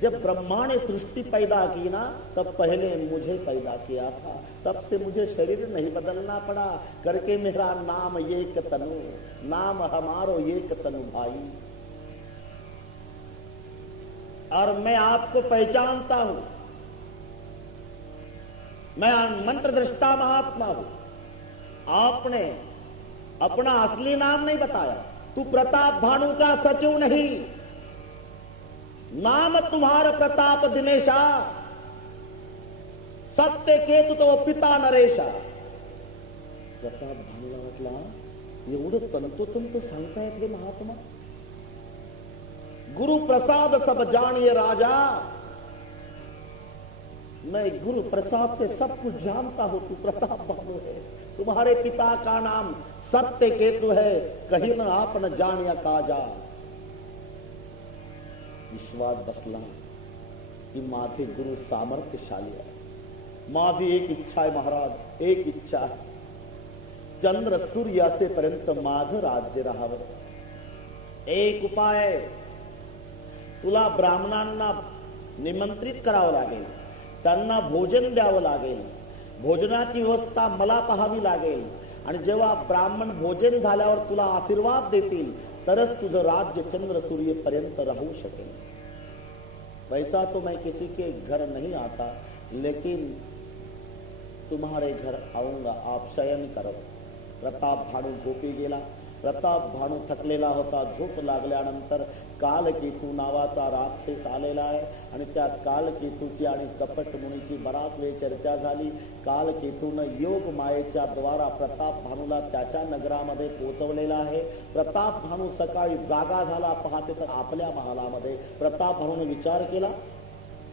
जब ब्रह्मा ने सृष्टि पैदा की ना, तब पहले मुझे पैदा किया था, तब से मुझे शरीर नहीं बदलना पड़ा, करके मेरा नाम एक तनु, नाम हमारो एक तनु भाई। और मैं आपको पहचानता हूं, मैं मंत्र दृष्टा महात्मा हूं। आपने अपना असली नाम नहीं बताया। तू प्रताप भानु का सचिव नहीं, नाम तुम्हारा प्रताप दिनेशा, सत्य केतु तो पिता नरेशा। प्रताप भानुला म्हटला, एवढं तंतोतंत सांगतायत हे महात्मा? गुरु प्रसाद सब जानिए राजा, मैं गुरु प्रसाद से सब कुछ जानता हूं। तू प्रताप भानु है, तुम्हारे पिता का नाम सत्य केतु है, कहीं न आप न जानिया काजा। विश्वास बसला की माझे गुरु सामर्थ्यशाली आहे। माझी एक इच्छा आहे महाराज, एक इच्छा आहे, चंद्र सूर्य असेपर्यंत माझं राज्य राहावं। एक उपाय आहे, तुला ब्राह्मणांना निमंत्रित करावं लागेल, त्यांना भोजन द्यावं लागेल, भोजनाची व्यवस्था मला पाहावी लागेल, आणि जेव्हा ब्राह्मण भोजन झाल्यावर तुला आशीर्वाद देतील तरच तुझं राज्य चंद्र सूर्य पर्यंत राहू शकेल। वैसा तो मैं किसी के घर नहीं आता, लेकिन तुम्हारे घर आऊंगा, आप शयन करो। प्रताप भानू झोपी गेला। प्रताप भानू थकलेला होता। झोप लागल्यानंतर कालकेतू नावाचा राक्षस आलेला आहे, आणि त्या कालकेतूची आणि कपट मुनीची बराच वेळ चर्चा झाली। कालकेतूनं योग मायेच्या द्वारा प्रताप भानूला त्याच्या नगरामध्ये पोहोचवलेला आहे। प्रताप भानू सकाळी जागा झाला, पाहते तर आपल्या महालामध्ये। प्रताप भानूने विचार केला,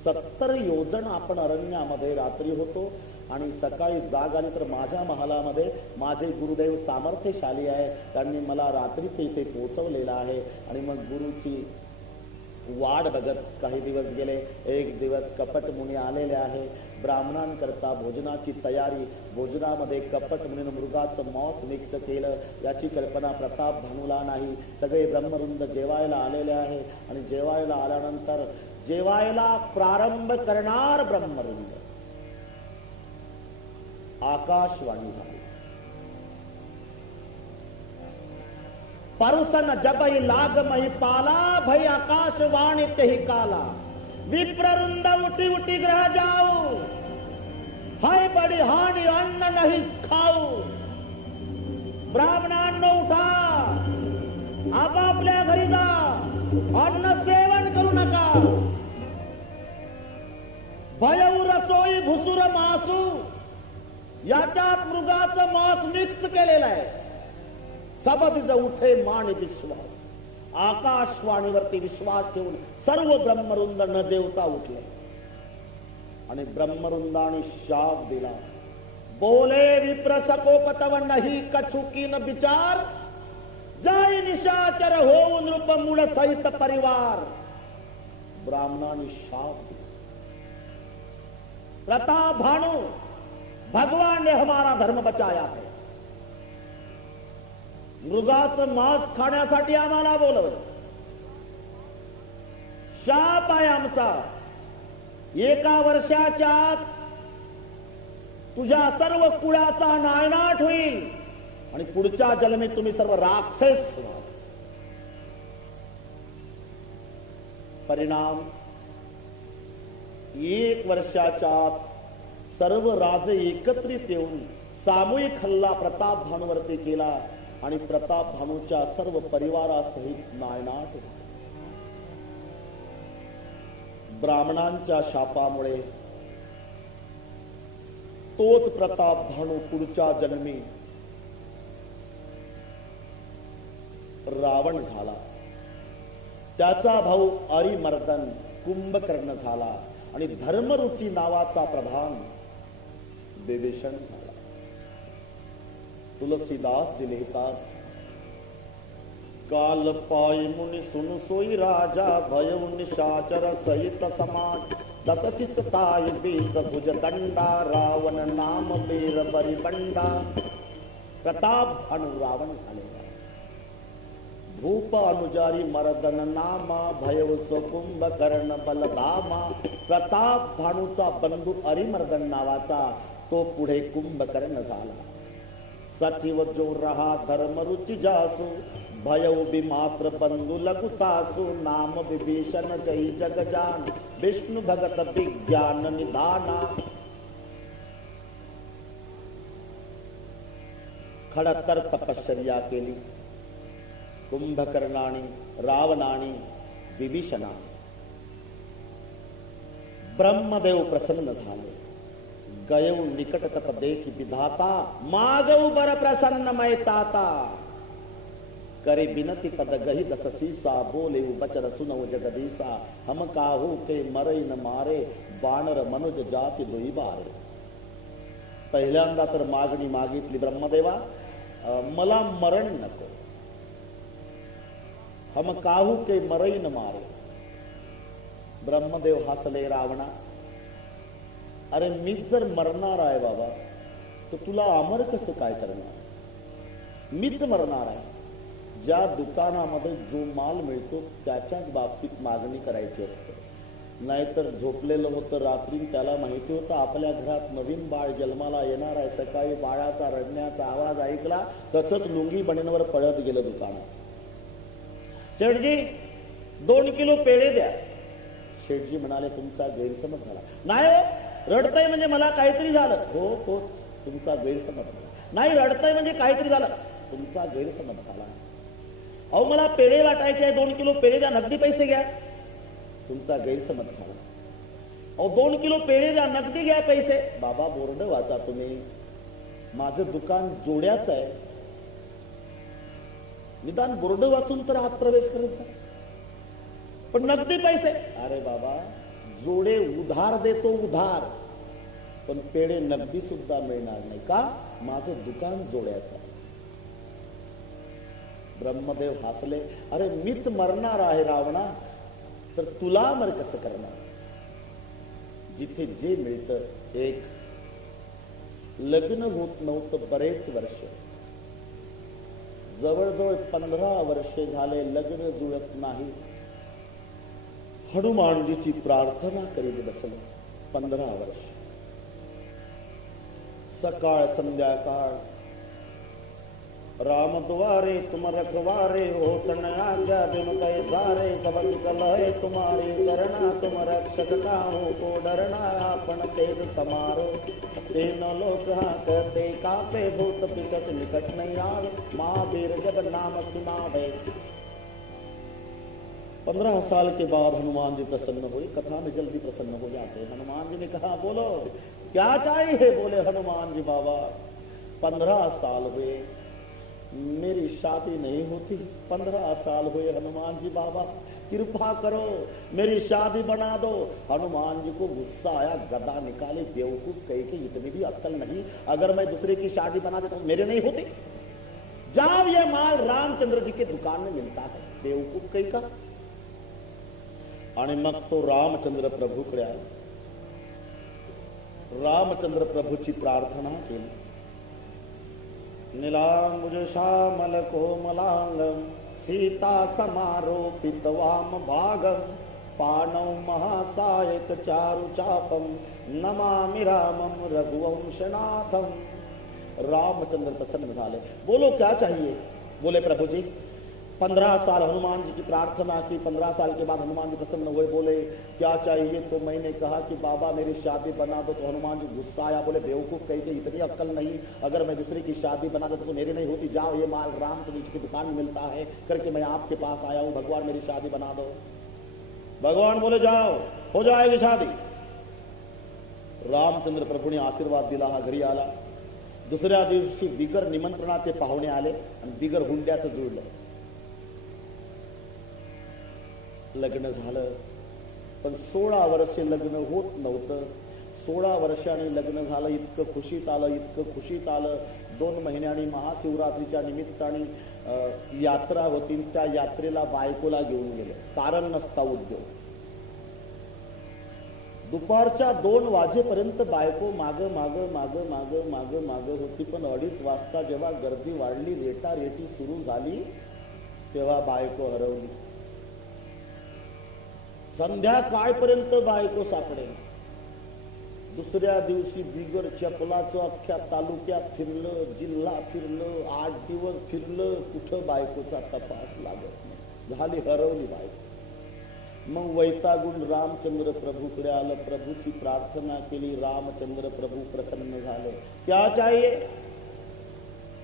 70 योजन आपण अरण्यामध्ये रात्री होतो, आणि सकाळी जाग आली तर माझ्या महालामध्ये माझे गुरुदेव सामर्थ्यशाली आहे, त्यांनी मला रात्रीच इथे पोहोचवलेला आहे। आणि मग गुरुची वाट बघत काही दिवस गेले। एक दिवस कपट मुनी आलेले आहे, ब्राह्मणांकरता भोजनाची तयारी। भोजनामध्ये कपट मुनीनं मृगाचं मांस मिक्स केलं, याची कल्पना प्रताप भानूला नाही। सगळे ब्रह्मवृंद जेवायला आलेले आहे, आणि जेवायला आल्यानंतर जेवायला प्रारंभ करणार ब्रह्मवृंद, आकाशवाणी झाली। परुसन जबई लाग मही पाला, भई आकाशवाणी तेही काला। विप्रवृंद उठी उठी ग्रह जाऊ, हाय बड़ी हानि अन्न नहीं खाऊ। ब्राह्मणांनो उठा, आपापल्या घरी जा, अन्न सेवन करू नका। भयऊ रसोई भुसुर मासू, याच्यात मृगाचं मांस मिक्स केलेलं आहे। सबज उठे मान विश्वास। आकाशवाणीवरती विश्वास ठेवून सर्व ब्रह्मवृंद न देवता उठले, आणि ब्रह्मवृंदाने शाप दिला। बोले विप्र सकोप तव नहीं कछु कीन विचार, जाई निशाचर हो नृप मूळ सहित परिवार। ब्राह्मणाने शाप दिला। प्रताप भानु, भगवान ने हमारा धर्म बचाया है, मृगाचं मांस खाण्यासाठी आम्हाला बोलवलं, शाप आहे आमचा। 1 वर्षाच्या आत तुझ्या सर्व कुळाचा नायनाट होईल, आणि पुढच्या जन्मी तुम्ही सर्व राक्षस व्हाल। परिणाम 1 वर्षाच्या आत सर्व राजे एकत्रित येऊन सामूहिक हल्ला प्रताप भानूवरती केला, आणि प्रताप भानूच्या सर्व परिवारासहित नायनाट झाला। ब्राह्मणांच्या शापामुळे तोच प्रताप भानू पुढच्या जन्मी रावण झाला। त्याचा भाऊ अरिमर्दन कुंभकर्ण झाला, आणि धर्मरुची नावाचा प्रधान विभीषण झाला। तुलसीदास जी लिहितात, काल पाय मुनि सुन सोई राजा, भयउ निशाचर सहित समाज। 10 शिषताय 20 भुज दंडा, रावण नाम बेर बरी बंडा। प्रताप भानू रावण झालेला, भूप अनुजारी मर्दन नामा भयव कुंभकर्ण बलधामा प्रताप भानुचा बंधू अरिमर्दन नावाचा तो पुढे कुंभकर्ण झाला. सचिव जो रहा धर्म रुचि जासु भयव मात्र बंधु लघुतासु नाम विभीषण जय जग जान विष्णु भगत विज्ञान निधाना. खडतर तपश्चर्या केली. कुंभकर्णाने रावणाने विभीषणा. ब्रह्मदेव प्रसन्न झाले. गयऊ निकट तप देखी विधाता मागऊ बर प्रसन्न मय ताता. करे बिनती पद गही दस सीसा बोले बचर सुनऊ जगदीसा. हम काहू के मरई न मारे बाणर मनुज जाती दुई बारे. पहिल्यांदा तर मागणी मागितली ब्रह्मदेवा मला मरण नको. हम काहू के मरई न मारे. ब्रह्मदेव हसले. रावणा अरे मीच जर मरणार आहे बाबा तर तुला अमर कसं काय करणार. मीच मरणार आहे. ज्या दुकानामध्ये जो माल मिळतो त्याच्याच बाबतीत मागणी करायची असते. नाहीतर झोपलेलं होतं रात्री त्याला माहिती होतं आपल्या घरात नवीन बाळ जन्माला येणार आहे. सकाळी बाळाचा रडण्याचा आवाज ऐकला तसंच लुंगी बनींवर पळत गेलं दुकानात. शेठजी 2 किलो पेढे द्या. शेठजी म्हणाले तुमचा गैरसमज झाला. नाही रडतय म्हणजे मला काहीतरी झालं. हो तोच तुमचा गैरसमज झाला. नाही रडतय म्हणजे काहीतरी झालं. तुमचा गैरसमज झाला. अहो मला पेढे वाटायचे आहे 2 किलो पेढे द्या नगदी पैसे घ्या. तुमचा गैरसमज झाला. अहो 2 किलो पेढे द्या नगदी घ्या पैसे. बाबा बोर्ड वाचा तुम्ही. माझं दुकान जोड्याचं आहे. निदान बोर्ड वाचून तर आत प्रवेश करायचा. पण नगदी पैसे. अरे बाबा जोडे उधार देतो उधार. पण पेढे नगदी सुद्धा मिळणार नाही. का माझं दुकान जोड्याचं. ब्रह्मदेव हसले. अरे मीच मरणार आहे रावणा तर तुला मर कसं करणार. जिथे जे मिळतं. एक लग्न होत नव्हतं बरेच वर्ष. जवळजवळ 15 वर्षे झाले लग्न जुळत नाही. हनुमानजीची प्रार्थना करीत बसले. 15 वर्ष. सकाळ संध्याकाळ राम द्वारे तुम रखवारे होत न आज्ञा बिनु कई सारे. सबक कलहे तुम्हारी शरणा तुम रक्षक काहू को डरना. आपण तेज समारो तीन लोक कहते कापे भूत पिशच निकट नहीं आवे. महावीर जब नाम सुनावे. 15 साल के बाद हनुमान जी प्रसन्न हुए. कथा में जल्दी प्रसन्न हो जाते हैं. हनुमान जी ने कहा बोलो क्या चाहिए. बोले हनुमान जी बाबा 15 साल हुए मेरी शादी नहीं होती. 15 साल हुए हनुमान जी बाबा कृपा करो मेरी शादी बना दो. हनुमान जी को गुस्सा आया. गदा निकाले. बेवकूफ कही कि इतनी भी अक्ल नहीं. अगर मैं दूसरे की शादी बना देता हूं मेरे नहीं होती. जाओ ये माल रामचंद्र जी के दुकान में मिलता है. बेवकूफ कही का. आणि मग तो रामचंद्र प्रभूकडे आला. रामचंद्र प्रभूची प्रार्थना केली. नीलांबुज श्यामल कोमलांगम सीता समारोपित वाम भागम पाणौ महासायक चारु चापम नमामि रामम रघुवंशनाथम. रामचंद्र प्रसन्न झाले. बोलो क्या चाहिए. बोले प्रभु जी 15 साल हनुमान जी की प्रार्थना की. 15 साल के बाद हनुमान जी प्रसन्न हुए. बोले क्या चाहिए. तो मैंने कहा कि बाबा मेरी शादी बना दो. तो हनुमान जी गुस्सा आया. बोले बेवकूफ कही कि इतनी अक्ल नहीं. अगर मैं दूसरे की शादी बना देता तो मेरी नहीं होती. जाओ ये माल रामचंद्र जी की दुकान में मिलता है करके मैं आपके पास आया हूं. भगवान मेरी शादी बना दो. भगवान बोले जाओ हो जाएगी शादी. रामचंद्र प्रभूने आशीर्वाद दिला. हा घरी आला. दुसऱ्या दिवशी बिगर निमंत्रणाचे पाहुणे आले आणि बिगर हुंड्याचं जुळलं. लग्न झालं. पण 16 वर्षे लग्न होत नव्हतं. 16 वर्षांनी लग्न झालं. इतकं खुशीत आलं. इतकं खुशीत आलं. 2 महिन्यांनी महाशिवरात्रीच्या निमित्ताने यात्रा होती. त्या यात्रेला बायकोला घेऊन गेले. कारण नसता उद्योग. दुपारच्या 2 वाजेपर्यंत बायको माग माग माग माग माग माग होती. पण 2:30 वाजता जेव्हा गर्दी वाढली रेटारेटी सुरू झाली तेव्हा बायको हरवली. संध्याकाळपर्यंत बायको सापडेल. दुसऱ्या दिवशी बिगर चपलाचं अख्ख्या तालुक्यात फिरलं, जिल्हा फिरलं, 8 दिवस फिरलं, कुठं बायकोचा तपास लागत नाही. झाली, हरवली बायको. मग वैतागून रामचंद्र प्रभूकडे आलं. प्रभूची प्रार्थना केली. रामचंद्र प्रभू प्रसन्न झाले. क्या चाहिए?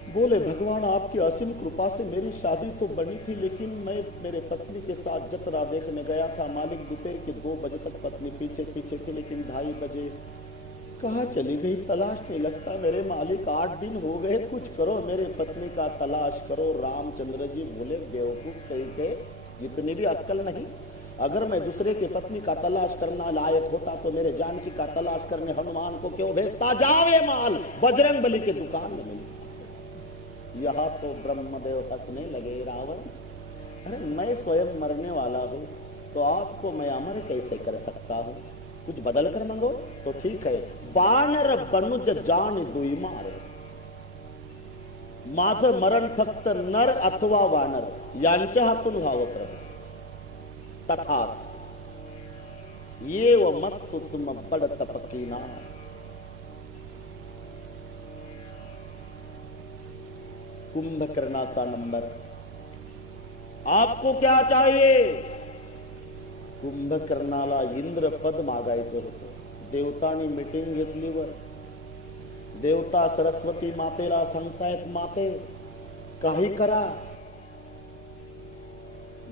बोले, भगवान आपकी असीम कृपा से मेरी शादी तो बनी थी, लेकिन मैं मेरे पत्नी के साथ जतरा देखने गया था. मालिक दोपहर के 2 बजे तक पत्नी पीछे पीछे थी, लेकिन 2:30 बजे कहाँ चली गई, तलाश नहीं लगता. मेरे मालिक 8 दिन हो गए, कुछ करो, मेरे पत्नी का तलाश करो. रामचंद्र जी बोले, बेवकूफ कहीं के, इतनी भी अक्कल नहीं. अगर मैं दूसरे के पत्नी का तलाश करना लायक होता तो मेरे जानकी का तलाश करने हनुमान को क्यों भेजता. जाओ ये माल बजरंग बली के दुकान में मिलता. यहाँ तो ब्रह्मदेव हंसने लगे. रावण, अरे मैं स्वयं मरने वाला हूं, तो आपको मैं अमर कैसे कर सकता हूं. कुछ बदल कर मांगो तो ठीक है. बानर बनुज जान दुई मारे. माझं मरण फक्त नर अथवा वानर यांच्या हातून व्हावं. प्रभू तथास्तु. ये व मत तुम बड़ तपकीना. कुंभकर्णाचा नंबर. आपको क्या चाहिए? कुंभकर्णाला इंद्रपद मागायचं होतं. देवतांनी मीटिंग घेतलीवर देवता सरस्वती मातेला सांगतायत, माते काही करा,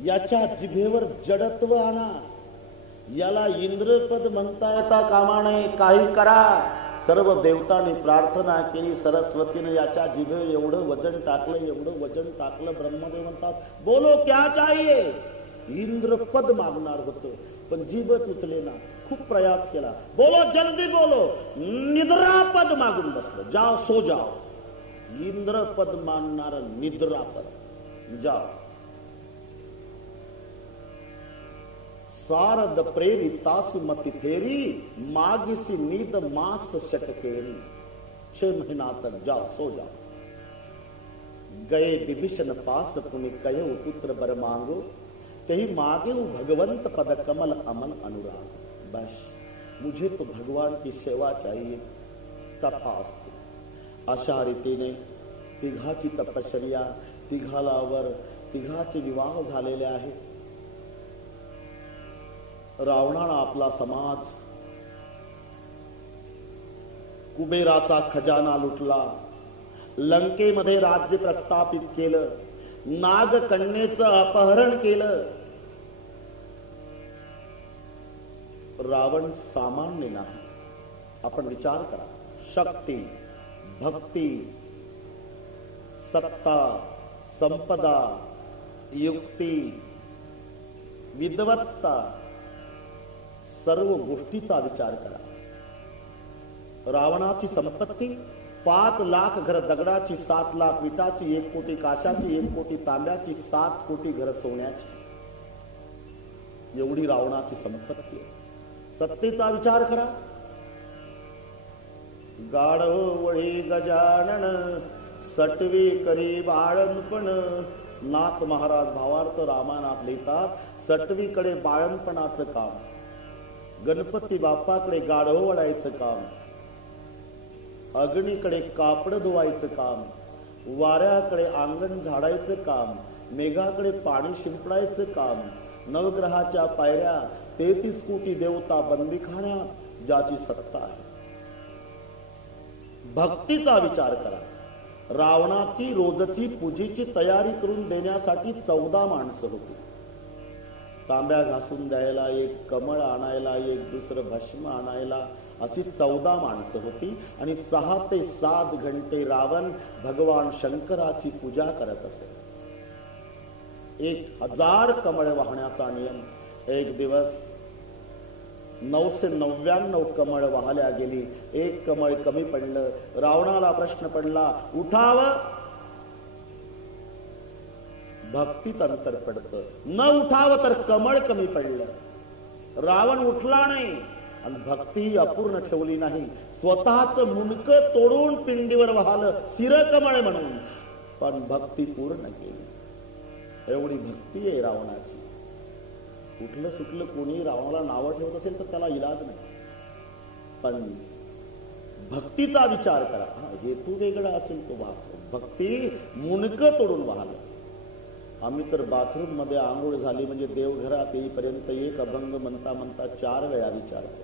याच्या जिभेवर जडत्व आणा. याला इंद्रपद म्हणता येता कामा नये, काही करा. सर्व देवतांनी प्रार्थना केली. सरस्वतीने याच्या जिभेवर एवढं वजन टाकलं, एवढं वजन टाकलं. ब्रह्मदेव म्हणतात, बोलो क्या चाहिए? इंद्रपद मागणार होतं, पण जीभच उचले ना. खूप प्रयास केला. बोलो, जल्दी बोलो. निद्रापद मागून बसलं. जाओ, सो जाओ. इंद्रपद मागणार निद्रापद. जाओ. सारद प्रेरी तासुमती फेरी, मागिसी नींद मास शटकेरी. 6 महीना तक जाओ, सो जाओ. गए विभीषण पास पुनि कहे पुत्र बर मांगो, तेही मागे भगवंत पद कमल अमन अनुराग. बस मुझे तो भगवान की सेवा चाहिए. तथास्तु. अशा रीतीने तिघाची तपश्चर्या, तिघालावर तिघाचे विवाह झालेले आहेत. रावणानं आपला समाज, कुबेराचा खजाना लुटला, लंकेमध्ये राज्य प्रस्थापित केलं, नागकन्येचं अपहरण केलं. रावण सामान्य नाही. आपण विचार करा. शक्ती, भक्ती, सत्ता, संपदा, युक्ती, विद्वत्ता, सर्व गोष्टीचा विचार करा. रावणाची संपत्ती 5 लाख घर दगडाची, 7 लाख विटाची, 1 कोटी काशाची, 1 कोटी तांब्याची, 7 कोटी घर सोन्याची. एवढी रावणाची संपत्ती आहे. सत्तेचा विचार करा. गाढवळी गजानन सटवी करी बाळणपण. नाथ महाराज भावार्थ रामायणात लिहितात, सटवीकडे बाळणपणाचं काम, गणपती बाप्पाकडे गाढव वडायचं काम, अग्नीकडे कापड धुवायचं काम, वाऱ्याकडे अंगण झाडायचं काम, मेघाकडे पाणी शिंपडायचं काम, नवग्रहाच्या पायऱ्या, 33 कोटी देवता बंदीखान्यात ज्याची सत्ता आहे. भक्तीचा विचार करा. रावणाची रोजची पूजेची तयारी करून देण्यासाठी 14 माणसं होती. तांब्या घासून द्यायला एक, कमळ आणायला एक, दुसरं भस्म आणायला, अशी 14 माणसं होती. आणि 6 ते 7 घंटे रावण भगवान शंकराची पूजा करत असे. 1000 कमळ वाहण्याचा नियम. एक दिवस 999 कमळ वाहल्या गेली. 1 कमळ कमी पडलं. रावणाला प्रश्न पडला, उठाव. भक्तीत अंतर पडतं. न उठावं तर कमळ कमी पडलं. रावण उठला नाही आणि भक्ती अपूर्ण ठेवली नाही. स्वतःच मुंडकं तोडून पिंडीवर वाहलं, शिरकमळ म्हणून, पण भक्ती पूर्ण केली. एवढी भक्ती आहे रावणाची. कुठलं सुटलं कोणी रावणाला नावं ठेवत असेल तर त्याला इलाज नाही, पण भक्तीचा विचार करा. हेतू वेगळा असेल तो वाचो. भक्ती मुंडकं तोडून वाहलं. आम्ही तर बाथरूम मध्ये आंघोळ झाली म्हणजे देवघरात येईपर्यंत एक अभंग म्हणता म्हणता 4 वेळा विचारतो.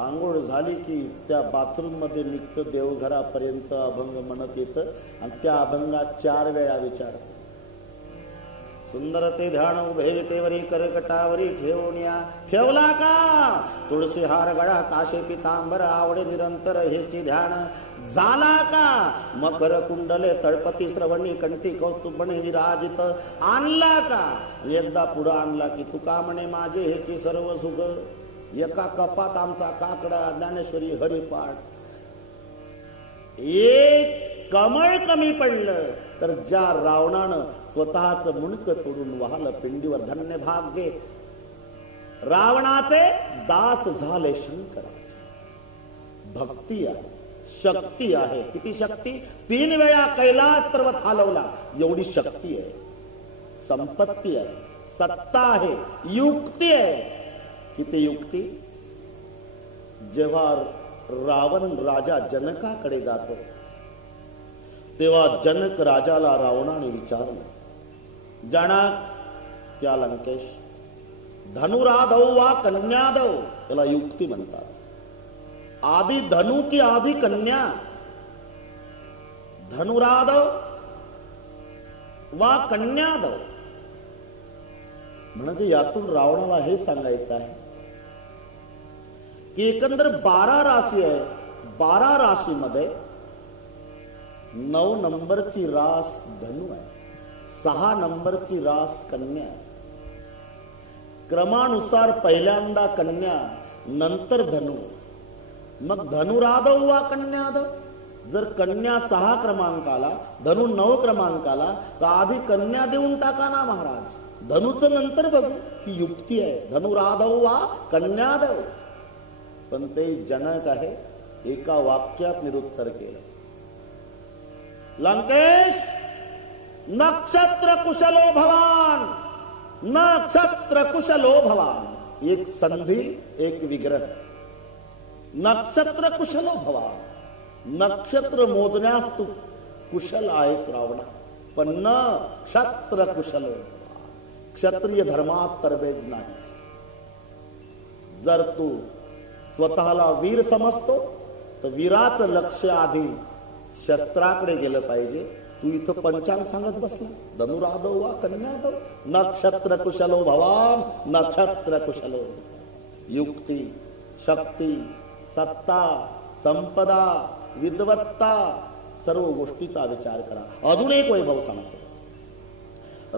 आंघोळ झाली की त्या बाथरूम मध्ये निघतं, देवघरापर्यंत अभंग म्हणत येतं आणि त्या अभंगात 4 वेळा विचारतो. सुंदर ते ध्यान उभे विटेवरी करकटावरी ठेवण्या, ठेवला का तुळशी हार गळा काशे पितांबर आवडे निरंतर हेची ध्यान, झाला का मकर कुंडले तळपती श्रवणी कंठी कौस्तुभणे विराजित, आणला का एकदा पुढं आणला की तुका म्हणे माझे हेची सर्व सुख, एका कपात आमचा काकडा ज्ञानेश्वरी हरिपाठ. एक कमळ कमी पडलं तर ज्या रावणानं स्वतःच मुंडक तोडून वाहलं पिंडीवर, धन्य भाग्य रावणाचे दास झाले शंकराचे. भक्ती आहे, शक्ती आहे. किती शक्ती? 3 वेळा कैलास पर्वत हलवला एवढी शक्ती आहे, संपत्ती आहे, सत्ता आहे, युक्ती आहे. किती युक्ती? जेव्हा रावण राजा जनकाकडे जातो तेव्हा जनक राजाला रावणाने विचारलं, जनक क्या लंकेश धनुराधव वा कन्यादव, त्याला युक्ती म्हणतात. आधी धनु की आधी कन्या? धनुराधव वा कन्यादव. म्हणजे यातून रावणाला हे सांगायचं आहे की एकंदर 12 राशी आहे. 12 राशीमध्ये 9 नंबरची रास धनु आहे, 6 नंबरची रास कन्या आहे. क्रमानुसार पहिल्यांदा कन्या, नंतर धनु, मग धनुराधव वा कन्याधव. जर कन्या 6 क्रमांकाला, धनु 9 क्रमांकाला, तर आधी कन्या देऊन टाका ना महाराज, धनुचं नंतर बघू. ही युक्ती आहे, धनुराधव वा कन्याधव. पण ते जनक आहे, एका वाक्यात निरुत्तर केलं. लंकेश नक्षत्र कुशलो भवान, नक्षत्र कुशलो भवान. एक संधी, एक विग्रह. नक्षत्र कुशलो भवान, नक्षत्र मोजण्यास तू कुशल आहेस रावणा, पण नक्षत्र कुशलो भवान, क्षत्रिय धर्मात तरबेज नाहीस. जर तू स्वतःला वीर समजतो तर वीराचं लक्ष आधी शस्त्राकडे गेलं पाहिजे. तू इथं पंचांग सांगत बसला, धनुराधव वा कन्याधव, नक्षत्र कुशलो भवान, नक्षत्र कुशलो. युक्ती, शक्ती, सत्ता, संपदा, विद्वत्ता, सर्व गोष्टीचा विचार करा. अजून एक वैभव सांगतो.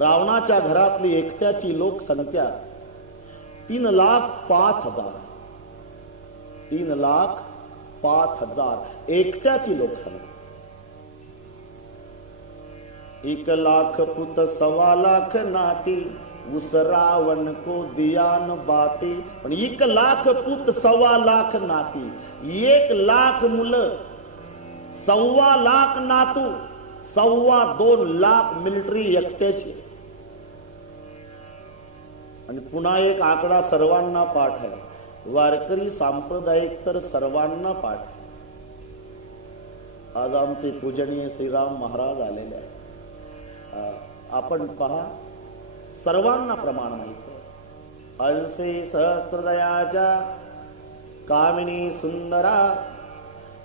रावणाच्या घरातली एकट्याची लोकसंख्या 3,05,000. 3,05,000 एकट्याची लोकसंख्या. 1,00,000 पुत 1,25,000 नाती, उस रावण को दियान बाती. पण 1,00,000 पुत 1,25,000 नाती, 1,00,000 मुलं, 1,25,000 नातू, 2,25,000 मिलिटरी एकट्याची. आणि पुन्हा एक आकडा सर्वांना पाठ आहे, वारकरी सांप्रदायिक तर सर्वांना पाठ. आज आमचे पूजनीय श्रीराम महाराज आलेले आहेत. आपण पहा, सर्वांना प्रमाण माहित. 80 सहस्त्रदयाच्या कामिनी सुंदरा,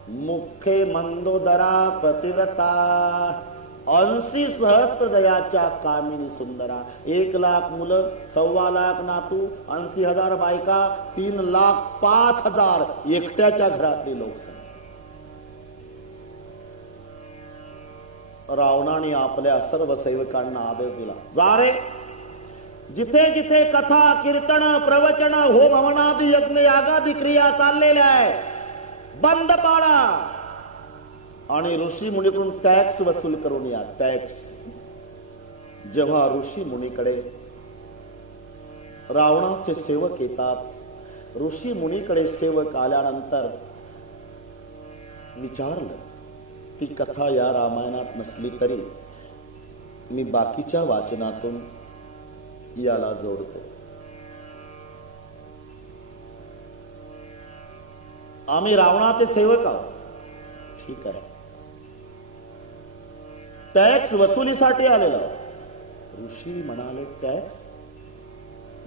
मुखे मंदोदरा पतिव्रता. 80 सहस्त्रदयाच्या कामिनी सुंदरा, 1,00,000 मुलं, 1,25,000 नातू, 80,000 बायका, 3,05,000 एकट्याच्या घरातली लोकसंख्या. रावणाने आपल्या सर्व सेवकांना आदेश दिला, जा रे, जिथे जिथे कथा, कीर्तन, प्रवचन, होम हवनादी यज्ञ यागादी क्रिया चाललेल्या आहे, बंद पाडा आणि ऋषी मुनीकडून टॅक्स वसूल करून या. टॅक्स. जेव्हा ऋषी मुनीकडे रावणाचे सेवक येतात, ऋषी मुनीकडे सेवक आल्यानंतर विचारलं, ती कथा या रामायणात नसली तरी मी बाकीच्या वाचनातून याला जोडतो. आम्ही रावणाचे सेवक आहोत, ठीक आहे. टॅक्स वसुलीसाठी आलेला. ऋषी म्हणाले, टॅक्स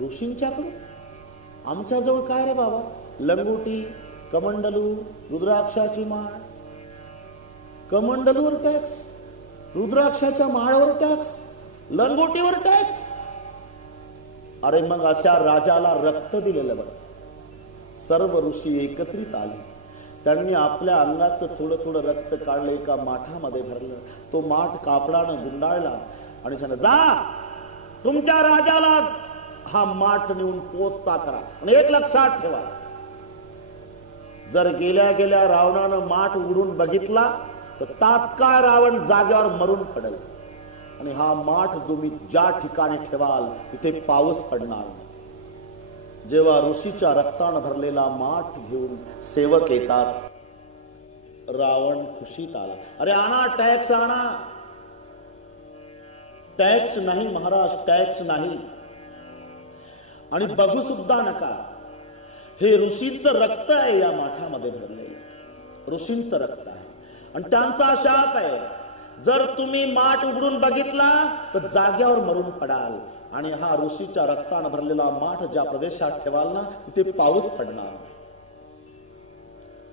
ऋषींच्याकडे? आमच्याजवळ काय रे बाबा? लंगोटी, कमंडलू, रुद्राक्षाची माळ. कमंडलूवर टॅक्स, रुद्राक्षाच्या माळावर टॅक्स, लंगोटीवर टॅक्स? अरे मग अशा राजाला रक्त दिलेलं बरं. सर्व ऋषी एकत्रित आले. त्यांनी आपल्या अंगाचं थोडं थोडं रक्त काढलं, एका माठामध्ये भरलं. तो माठ कापडानं गुंडाळला आणि सांगितलं, जा तुमच्या राजाला हा माठ नेऊन पोचता करा. आणि एक लक्षात ठेवा, जर गेल्या गेल्या रावणानं माठ उघडून बघितला तर तात्काळ रावण जागेवर मरून पडेल. आणि हा माठ तुम्ही ज्या ठिकाणी ठेवाल तिथे पाऊस पडणार नाही. जेव्हा ऋषीच्या रक्तानं भरलेला माठ घेऊन सेवक येतात, रावण खुशीत आला. अरे आणा टॅक्स, आणा. टॅक्स नाही महाराज, टॅक्स नाही. आणि बघू सुद्धा नका. हे ऋषींचं रक्त आहे या माठामध्ये भरलेलं. ऋषींचं रक्त आहे. आणि त्यांचा शाप आहे, जर तुम्ही माठ उघडून बघितला तर जाग्यावर मरून पडाल. आणि हा ऋषीच्या रक्तानं भरलेला माठ ज्या प्रदेशात ठेवाल ना तिथे पाऊस पडणार.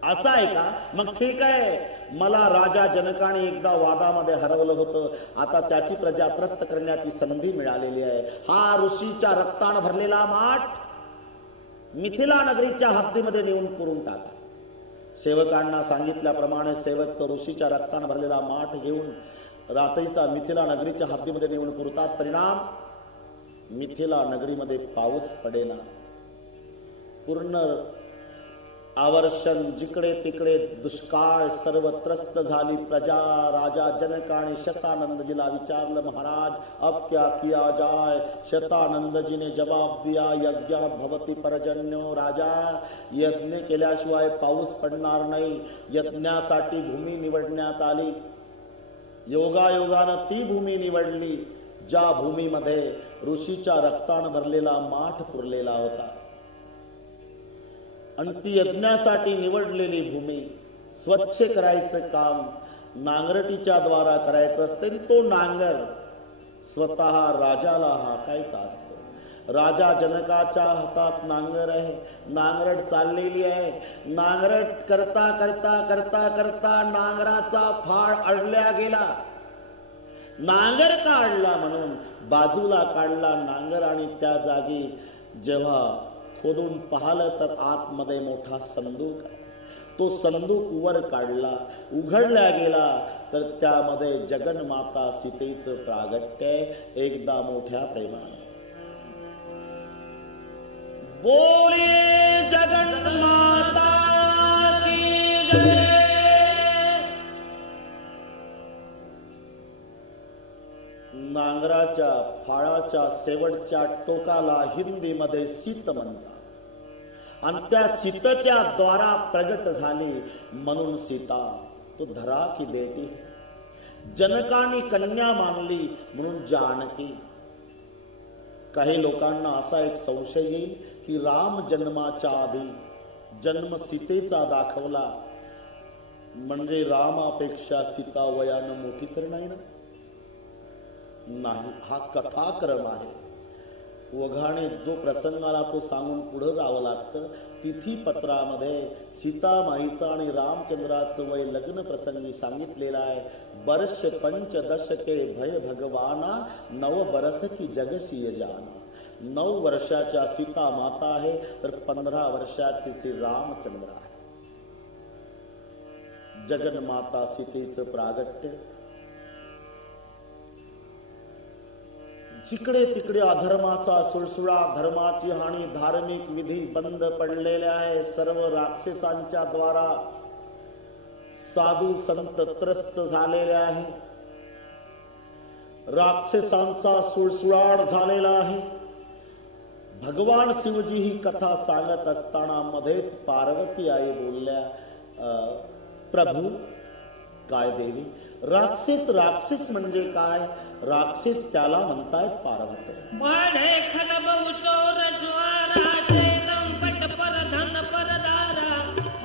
असं आहे का? मग ठीक आहे. मला राजा जनकाने एकदा वादामध्ये हरवलं होतं, आता त्याची प्रजा त्रस्त करण्याची संधी मिळालेली आहे. हा ऋषीच्या रक्तानं भरलेला माठ मिथिला नगरीच्या हद्दीमध्ये नेऊन पुरून टाका. सेवकांना सांगितल्याप्रमाणे सेवक तो ऋषीच्या रक्तानं भरलेला माठ घेऊन रात्रीचा मिथिला नगरीच्या हद्दीमध्ये नेऊन पुरतात. परिणाम, मिथिला नगरीमध्ये पाऊस पडेना. पूर्ण आवर्षण, जिकडे तिकडे दुष्काळ, सर्व त्रस्त झाली प्रजा. राजा जनकाने शतानंदजीला विचारलं, महाराज अब क्या किया जाए? शतानंदजीने जवाब दिया, यज्ञ भवती परजन्यो. राजा, यज्ञ केल्याशिवाय पाऊस पडणार नाही. यज्ञासाठी भूमी निवडण्यात आली. योगायोगानं ती भूमी निवडली ज्या भूमीमध्ये ऋषीच्या रक्तानं भरलेला माठ पुरलेला होता. आणि ती यज्ञासाठी निवडलेली भूमी स्वच्छ करायचं काम नांगरटीच्या द्वारा करायचं असते. तो नांगर स्वतः राजाला हाकायचा असतो. राजा जनकाच्या हातात नांगर आहे. नांगरट चाललेली आहे. नांगरट करता करता करता करता नांगराचा फाळ अडल्या गेला. नांगर काढला म्हणून बाजूला काढला नांगर. आणि त्या जागी जेव्हा खोदून पाहिलं तर आतमध्ये मोठा संदूक आहे. तो संदूक वर काढला, उघडला गेला तर त्यामध्ये जगन्माता सीतेचं प्रागट्य एकदा मोठ्या प्रेमाने. बोलिए जगन्माता की जय. नांगराच्या फाळाच्या शेवटच्या टोकाला हिंदीमध्ये सीत म्हणतात. आणि त्या सीतेच्या द्वारा प्रगट झाली म्हणून सीता. तो धरा की बेटी. जनकाने कन्या मानली म्हणून जानकी. काही लोकांना असा एक संशय येईल की राम जन्माच्या आधी जन्म सीतेचा दाखवला म्हणजे रामापेक्षा सीता वयानं मोठी तर नाही ना? नाही, हा कथाक्रम आहे. ओघाने जो प्रसंगाला तो सांगून पुढे जावं लागतं. तिथीपत्रामध्ये सीतामाईचं आणि रामचंद्राचं वय लग्न प्रसंगी सांगितलेलं आहे. वर्ष 15 के भय भगवाना, 9 बरस की जगशीय जाना. 9 वर्षाच्या सीता माता आहे तर 15 वर्षाची श्री रामचंद्र आहे. जगन्माता सीतेचं प्रागट्य. जिकडे तिकडे अधर्माचा सुळसुळा, धर्माची हानी, धार्मिक विधी बंद पडलेले आहे. सर्व राक्षसांच्या द्वारा साधू संत त्रस्त झालेले आहे. राक्षसांचा सुळसुळाट झालेला आहे. भगवान शिवजी ही कथा सांगत असताना मध्येच पार्वती आई बोलल्या, प्रभू काय देवी, राक्षस म्हणजे काय? राक्षस त्याला म्हणतायत पार्वती. वाढे खलबऊ चोर ज्वाराचे लंपट परधन परदारा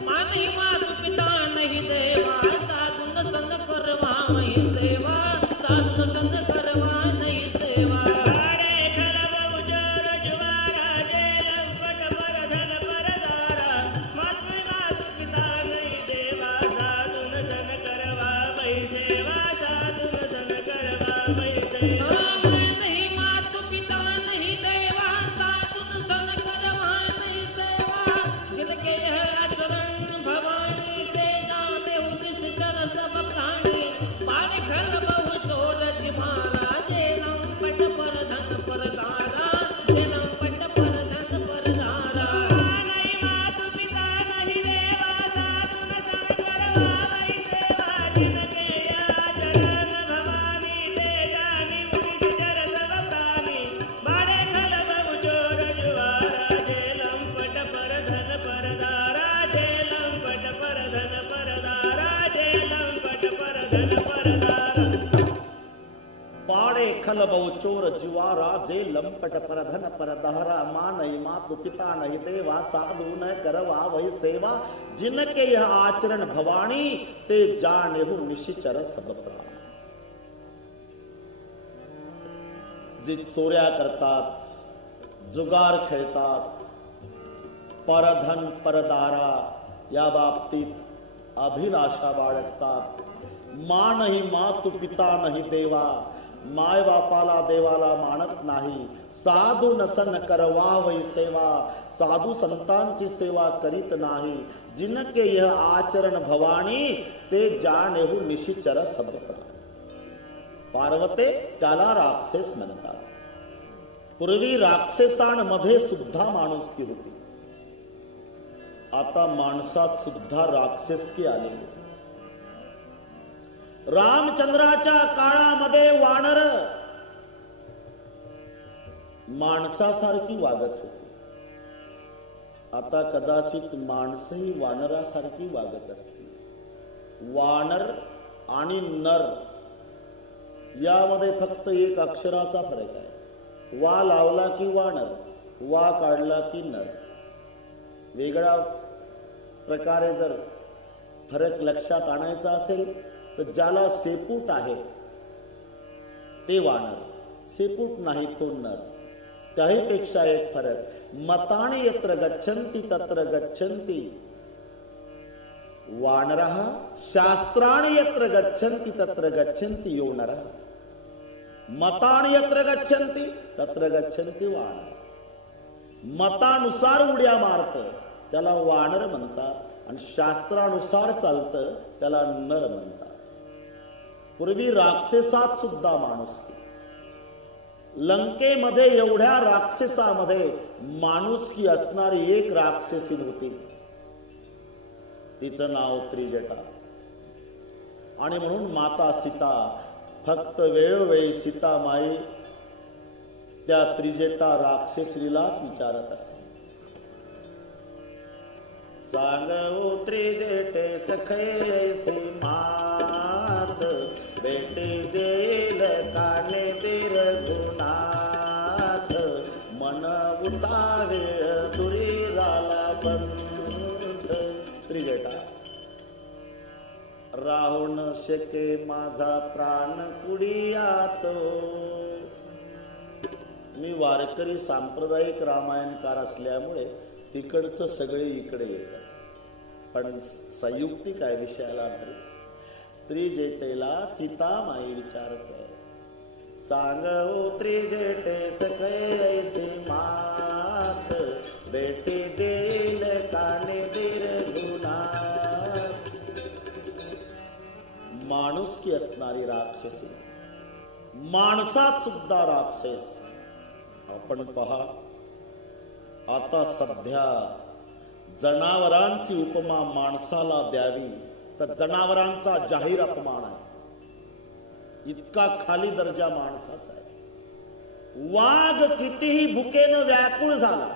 मानही मातु पिता नाही देवा साधुन सन करवा नाही सेवा साधुन सन करवा नाही सेवा. वाढे खलबऊ चोर ज्वाराचे लंपट परधन परदारा मानही मातु पिता नाही देवा साधुन सन करवा नाही सेवा साधुन सन करवा नाही सेवा. नाही मातु पिता नहीं देवा साधुन सन करवा नहीं सेवा. जिनके यह आचरण भवानी ते जाने निश्चर सब प्राणी बारे घर बहु चोर जिमारा जे लंपट परधन परदारा जे लंपट परधन परदारा. नहीं मातु पिता नहीं देवा साधुन सन करवा नहीं सेवा. जिनके यह आचरण भवानी ते जाने निश्चर सब प्राणी बारे घर बहु चोर ज्वारा जे लंपट परधन परदारा जे लंपट परधन परदारा जे लंपट परधन परदारा. पाड़े खल बहु चोर जुआरा जे लंपट परधन परदहरा मानई मातु पिता नहीं देवा साधु न करवा वही सेवा. जिनके यह आचरण भवानी ते जानेहु निशिचर सब प्राणी. जे चोऱ्या करतात, जुगार खेळतात, परधन परदारा या बाबतीत अभिलाषा बाळगतात, मानही मातु पिता नाही देवा माय बापाला देवाला मानत नाही, साधू नसन करवावई सेवा साधू संतांची सेवा करीत नाही. जिनके यह आचरण भवानी ते जानेहु निशिचर सब प्राणी. पार्वते त्याला राक्षस म्हणतात. पूर्वी राक्षसांमध्ये सुद्धा माणुसकी होती, आता माणसात सुद्धा राक्षसकी आलेली. रामचंद्राच्या काळामध्ये वानर माणसासारखी वागत होती, आता कदाचित माणसंही वानरासारखी वागत असतील. वानर आणि नर यामध्ये फक्त एक अक्षराचा फरक आहे. वा लावला की वानर, वा काढला की नर. वेगळा प्रकारे जर फरक लक्षात आणायचा असेल तर ज्याला शेपूट आहे ते वानर, शेपूट नाही तो नर. त्याहीपेक्षा एक फरक, मताने यत्र गच्छन्ति तत्र गच्छन्ति वानरः, शास्त्राणि यत्र गच्छन्ति तत्र गच्छन्ति यो नरः. मतानि यत्र गच्छन्ति तत्र गच्छन्ति वानर. मतानुसार उड्या मारत त्याला वानर म्हणतात आणि शास्त्रानुसार चालतं त्याला नर म्हणतात. पूर्वी राक्षसात सुद्धा माणुसकी. लंकेमध्ये एवढ्या राक्षसामध्ये माणुसकी असणारी एक राक्षसी होती, तिचं नाव त्रिजटा. आणि म्हणून माता सीता फक्त वेळोवेळी सीतामाई त्या त्रिजटा राक्षसीलाच विचारत असते. सांगो त्रिजटे सखे मात बेटे देल काने दीर गुणात मन उतावे दुरी झाला बंध. त्रिजटा राहू न शके माझा प्राण कुडियात. मी वारकरी सांप्रदायिक रामायणकार असल्यामुळे तिकडचं सगळे इकडे येतात, पण संयुक्तिक आहे विषयाला. त्रिजेटेला सीतामाई विचारते, सांग ओ त्रिजेटे सखे मात बेटी देल काने दीर गुणात. माणुसकी असणारी राक्षसी, माणसात सुद्धा राक्षस. आपण पहा, आता सध्या जनावरांची उपमा माणसाला द्यावी तर जनावरांचा जाहीर अपमान आहे. इतका खाली दर्जा माणसाचा आहे. वाघ कितीही भुकेनं व्याकुळ झाला,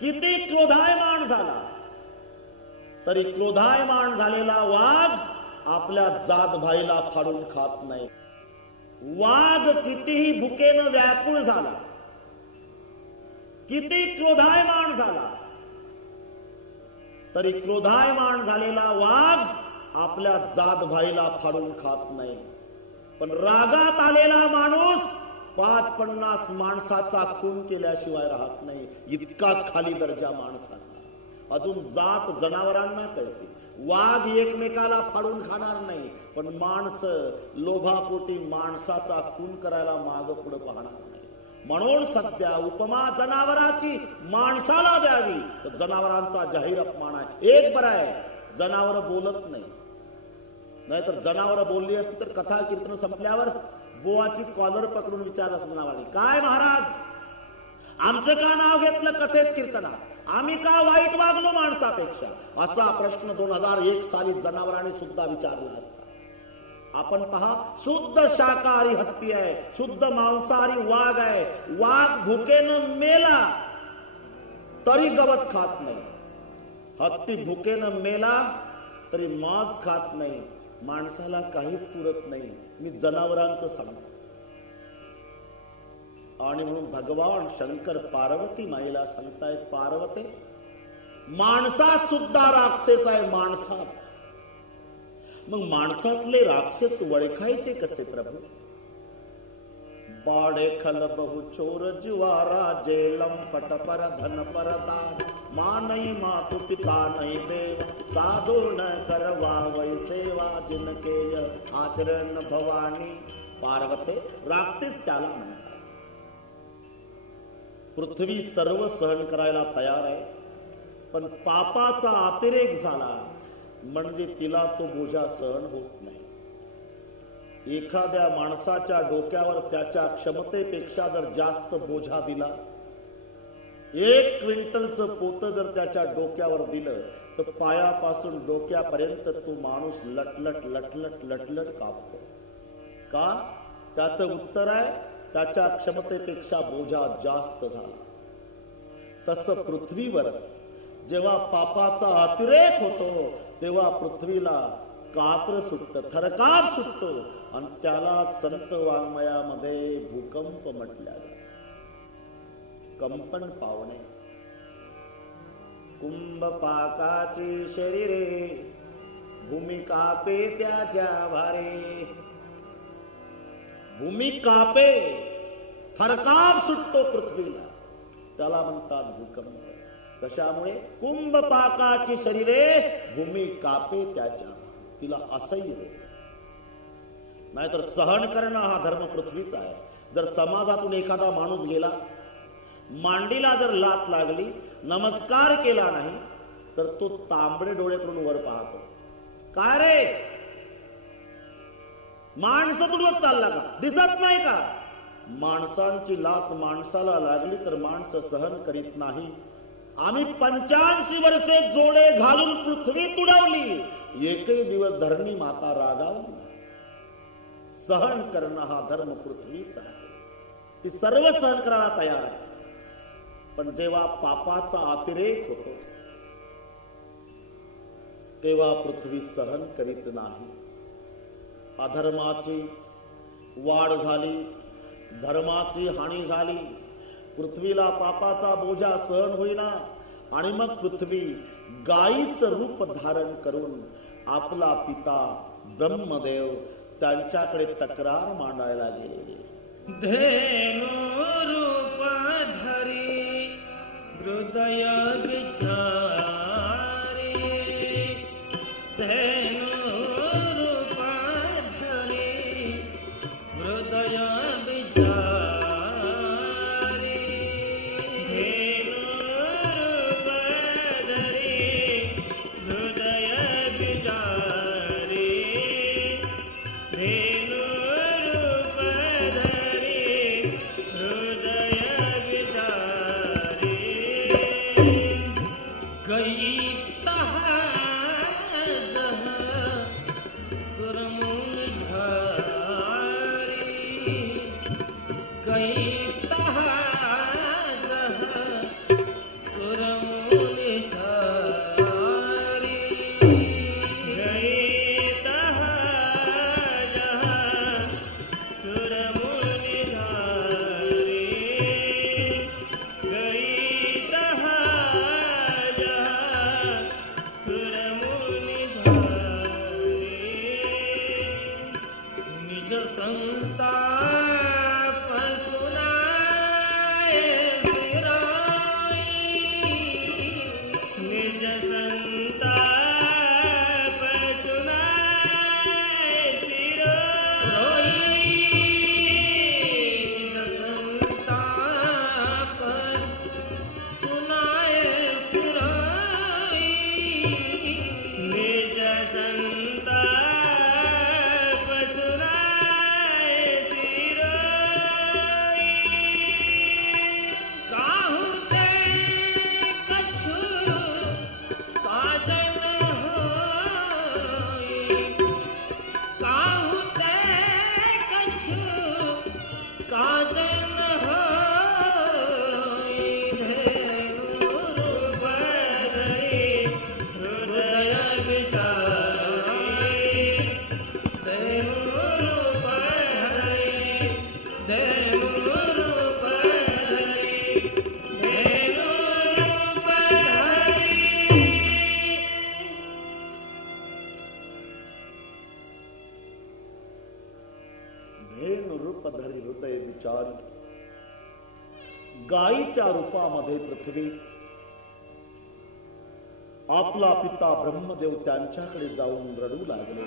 किती क्रोधायमान झाला, तरी क्रोधायमान झालेला वाघ आपल्या जात भाईला फाडून खात नाही. वाघ कितीही भुकेनं व्याकुळ झाला, किती क्रोधायमान झाला, तरी क्रोधायमान झालेला वाघ आपल्या जातभाईला फाडून खात नाही. पण रागात आलेला माणूस 50-50 माणसाचा खून केल्याशिवाय राहत नाही. इतका खाली दर्जा माणसाचा. अजून जात जनावरांना कळते. वाघ एकमेकाला फाडून खाणार नाही, पण माणसं लोभापोटी माणसाचा खून करायला माग पुढे पाहणार नाही. म्हणून सध्या उपमा जनावराची माणसाला द्यावी, तर जनावरांचा जाहीर अपमान आहे. एक बरं आहे, जनावर बोलत नाही, नाहीतर जनावर बोलली असती तर कथा कीर्तन संपल्यावर बोवाची कॉलर पकडून विचारलं असं जनावरांनी, काय महाराज आमचं का नाव घेतलं कथेत कीर्तनात, आम्ही का वाईट वागलो माणसापेक्षा, असा प्रश्न 2001 साली जनावरांनी सुद्धा विचारला असता. आपण पहा, शुद्ध शाकाहारी हत्ती आहे, शुद्ध मांसाहारी वाघ आहे. वाघ भुकेनं मेला तरी गवत खात नाही, हत्ती भुकेनं मेला तरी मांस खात नाही. माणसाला काहीच पुरत नाही. मी जनावरांचं सांगतो. आणि म्हणून भगवान शंकर पार्वती माईला सांगतायत, पार्वते माणसात सुद्धा राक्षस आहे, माणसात. मग माणसातले राक्षस ओळखायचे कसे प्रभू? बाडे खल बहु चोर जुवारा जे लंपट पर धन परदान मा नहीं मातु पिता नहीं देव साधो न करवा वै सेवा जिनके आचरण भवानी. पार्वते राक्षस त्याला म्हणतात. पृथ्वी सर्व सहन करायला तयार आहे, पण पापाचा अतिरेक झाला म्हणजे तिला तो बोजा सहन होत नाही. एखाद्या माणसाच्या डोक्यावर त्याच्या क्षमतेपेक्षा जर जास्त बोझा दिला, 1 क्विंटलचं पोतं जर त्याच्या डोक्यावर दिलं तर पायापासून डोक्यापर्यंत तो माणूस लटलट लटलट लटलट कापतो. का? त्याचं उत्तर आहे, त्याच्या क्षमतेपेक्षा बोझा जास्त झाला. तसं पृथ्वीवर जेव्हा पापाचा अतिरेक होतो तेव्हा पृथ्वीला कापर सुटतं, थरकाप सुटतो, आणि त्याला संत वाङ्मयामध्ये भूकंप म्हटल्या जातं. कंपन पावणे. कुंभ पाकाची शरीरे भूमी कापे त्याच्या भारे. भूमी कापे, थरकाप सुटतो पृथ्वीला, त्याला म्हणतात भूकंप. कशामुळे? कुंभ पाकाची शरीरे भूमी कापे त्याच्या, तिला असह्य होत. नाहीतर सहन करणं हा धर्म पृथ्वीचा आहे. जर समाजातून एखादा माणूस गेला, मांडीला जर लात लागली, नमस्कार केला नाही, तर तो तांबडे डोळे करून वर पाहतो. काय रे माणसं तुडवत चालला का, दिसत नाही का? माणसांची लात माणसाला लागली तर माणसं सहन करीत नाही. आम्ही 85 वर्षे जोडे घालून पृथ्वी तुडवली, एकही दिवस धरणी माता रागावली. सहन करणं हा धर्म पृथ्वीचा आहे. ती सर्व सहन करायला तयार आहे. पण जेव्हा पापाचा अतिरेक होतो तेव्हा पृथ्वी सहन करीत नाही. अधर्माची वाढ झाली, धर्माची हानी झाली, पृथ्वीला पापाचा बोजा सहन होईना, आणि मग पृथ्वी गायीचं रूप धारण करून आपला पिता ब्रह्मदेव त्यांच्याकडे तक्रार मांडायला गेलेले. धेनु रूप धरी हृदय विचारी, धेनु रूप धरी हृदय विचारी, धेनु रूप धरी हृदय विचारी, धेनु रूप धरी हृदय विचारी. गई तहा जह सुरमुन झारी, गई तहा जह सुरमुन झारी, गई तहा जह सुर विचारी गायीच्या रूपामध्ये पृथ्वी आपला पिता ब्रह्मदेव त्यांच्याकडे जाऊन रडू लागले.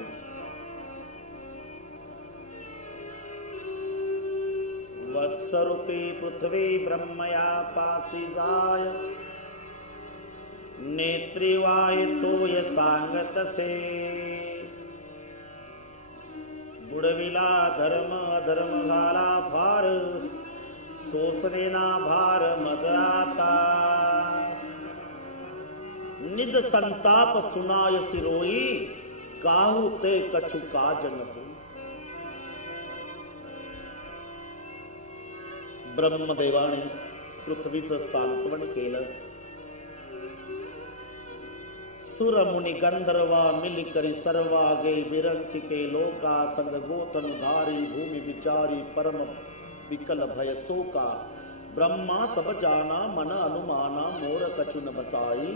वत्सरूपी पृथ्वी ब्रह्मया पासी जाय, नेत्री वाय तोय सांगतसे. बुडविला धर्म अधर्म झाला भार, सोसरेना भार मज आता. निज संताप सुनाय सिरोई, काहू ते कछु काज न हो. ब्रह्मदेवाने पृथ्वीचं सांत्वन केलं. सुरमुनि गंधर्वा मिलिकरी सर्वा गे विरंचिके लोका, संग गोतनुधारी भूमि विचारी परम विकल भय शोका. ब्रह्मा सब जाना मन अनुमाना, मोर कछु न बसाई.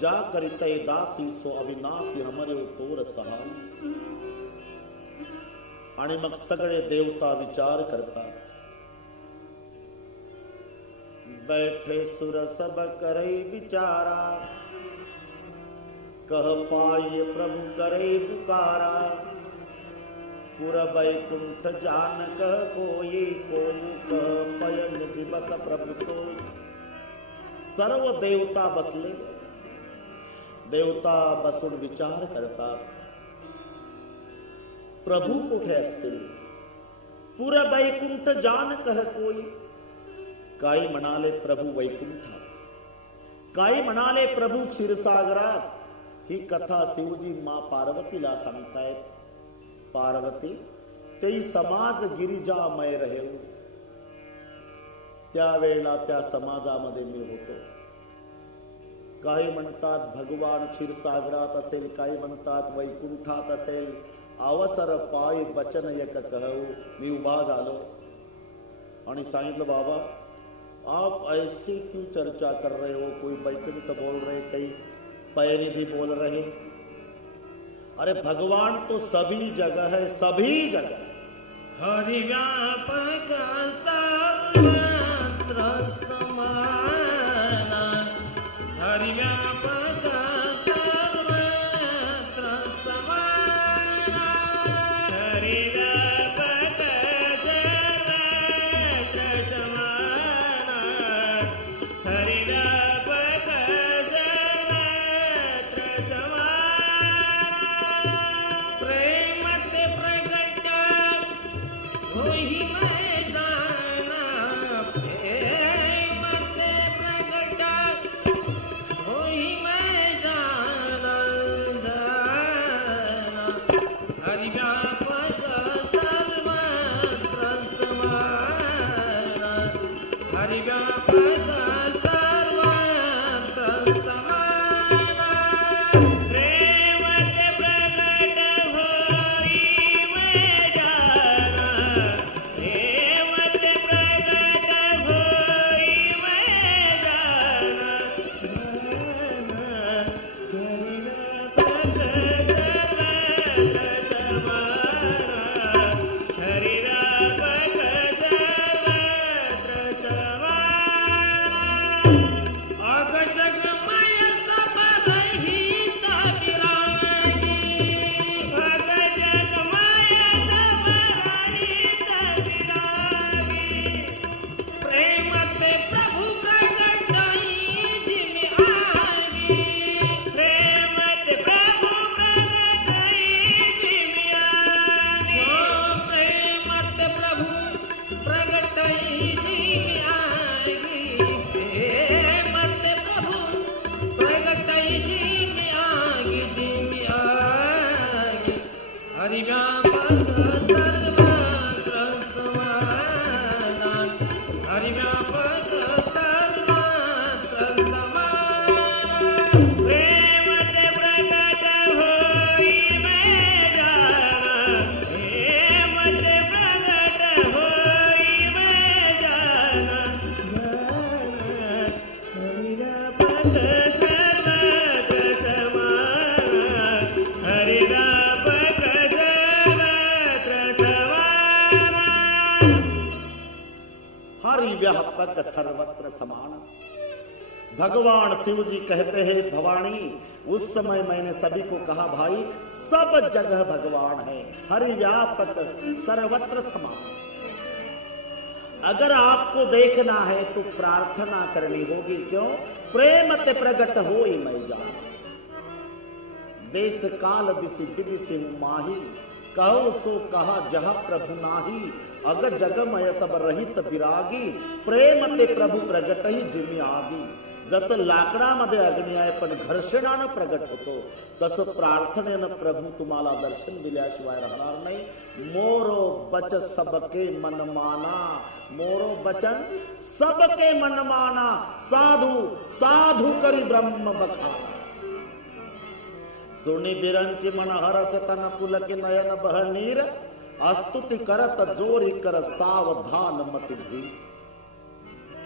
जा करिते दासी सो अविनाशी, हमरे तोर सहाय. आणि मग सगळे देवता विचार करतात. बैठे सुर सब करे विचारा, कह पाए प्रभु करे पुकारा. पुर बैकुंठ जान कह कोई, को कह पय निधि बस प्रभु सोई. सर्व देवता बसले. देवता बसून विचार करतात, प्रभू कुठे असतील. पुर बैकुंठ जान कह कोई. काही म्हणाले प्रभू वैकुंठात, काही म्हणाले प्रभू क्षीरसागरात. ही कथा शिवजी मां पार्वतीला सांगतायत. पार्वती ते समाज गिरिजामय रहे. त्यावेळेला त्या समाजामध्ये मी होतो. काही म्हणतात भगवान क्षीरसागरात असेल, काही म्हणतात वैकुंठात असेल. अवसर पाय बचन एक कहू. मी उभा झालो आणि सांगितलं, बाबा आप ऐसे क्यों चर्चा कर रहे हो. कोई वैकुंठ बोल रहे, कई पयनिधि बोल रहे. अरे भगवान तो सभी जगह है, सभी जगह. हरि व्यापक सर्वत्र समाना, हरि व्यापक सर्वत्र समाना. हरि व्यापक सर्वत्र समाना, हरि व्यापक सर्वत्र समाना. प्रेम से प्रगट होई मैं जाना, प्रेम से प्रगट होई मैं जाना. हरि व्यापक सर्वत्र समाना, हरि व्यापक सर्वत्र समाना. प्रेम से प्रगट होई मैं जाना, प्रेम से प्रगट होई मैं जाना. हरि व्यापक सर्वत्र समाना, हरि व्यापक सर्वत्र समाना. अग जगमय सब रहित विरागी, अग जगमय सब रहित विरागी. प्रेम से प्रभु प्रगट जिमि आगी, प्रेम से प्रभु प्रगट जिमि आगी. प्रेम से प्रभु प्रगट जिमि आगी, प्रेम से प्रभु प्रगट जिमि आगी, जिमि आगी. हरि व्यापक सर्वत्र समाना, हरि व्यापक सर्वत्र समाना. प्रेम से प्रगट होई मैं जाना, प्रेम से प्रगट होई मैं जाना. हरि व्यापक सर्वत्र समाना, हरि व्यापक सर्वत्र समाना. व्यापक सर्वत्र समान। भगवान शिव जी कहते हैं भवानी, उस समय मैंने सभी को कहा भाई सब जगह भगवान है, हरि व्यापक सर्वत्र समान। अगर आपको देखना है तो प्रार्थना करनी होगी। क्यों? प्रेम ते प्रगट होई मैं जान, देश काल दिशि विदिशि माही, कहो सो कहा जहां प्रभु नाही, अग जगमय सब रहित विरागी, प्रेम ते प्रभु प्रगट ही जिमी आगी। जस लाकडामध्ये अग्नी आहे पण घर्षणानं प्रगट होतो, तसं प्रार्थनेनं प्रभू तुम्हाला दर्शन दिल्याशिवाय राहणार नाही। मोरो बच सबके मनमाना, मोरो बचन सबके मनमाना, साधु साधु करी ब्रह्म बखाना। सुनी बिरंची मन हरस तन पुलक नयन बह नीर, स्तुती करत जोरी कर सावधान मति धीर।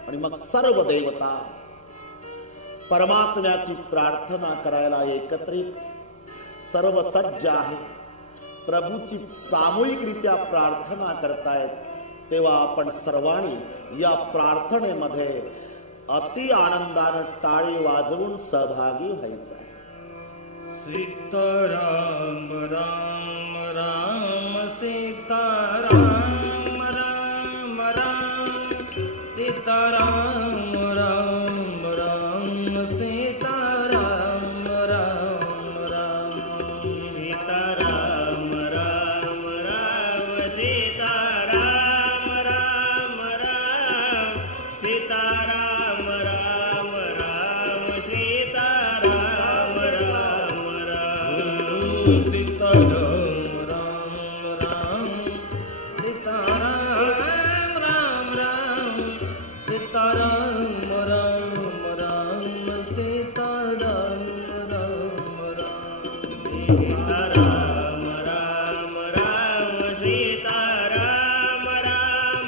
आणि मग सर्व देवता परमात्म्याची प्रार्थना करायला एकत्रित सर्व सज्ज आहे। प्रभूची सामूहिकरित्या प्रार्थना करतायत, तेव्हा आपण सर्वांनी या प्रार्थनेमध्ये अति आनंदानं टाळी वाजवून सहभागी व्हायचं आहे। सीताराम राम राम सीताराम राम राम सीताराम राम राम सीताराम राम राम सीताराम राम राम सीताराम राम राम सीताराम राम राम सीताराम राम राम सीताराम राम राम सीताराम राम राम सीताराम राम राम सीताराम राम राम सीताराम राम राम सीताराम राम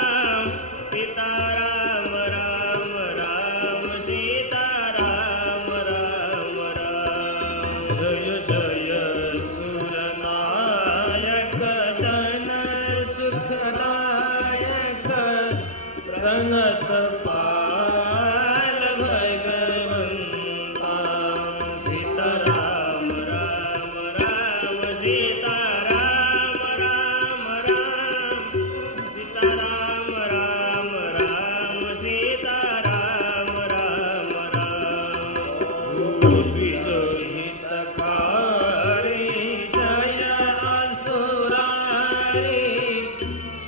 राम सीताराम राम राम सीताराम राम राम। जय जय सुरनायक जन सुखदायक, प्रणत पाल भगवंता। सीताराम राम राम सीताराम राम राम सीताराम राम राम सीताराम राम राम। गोपीज हितकारी जय असुरारी,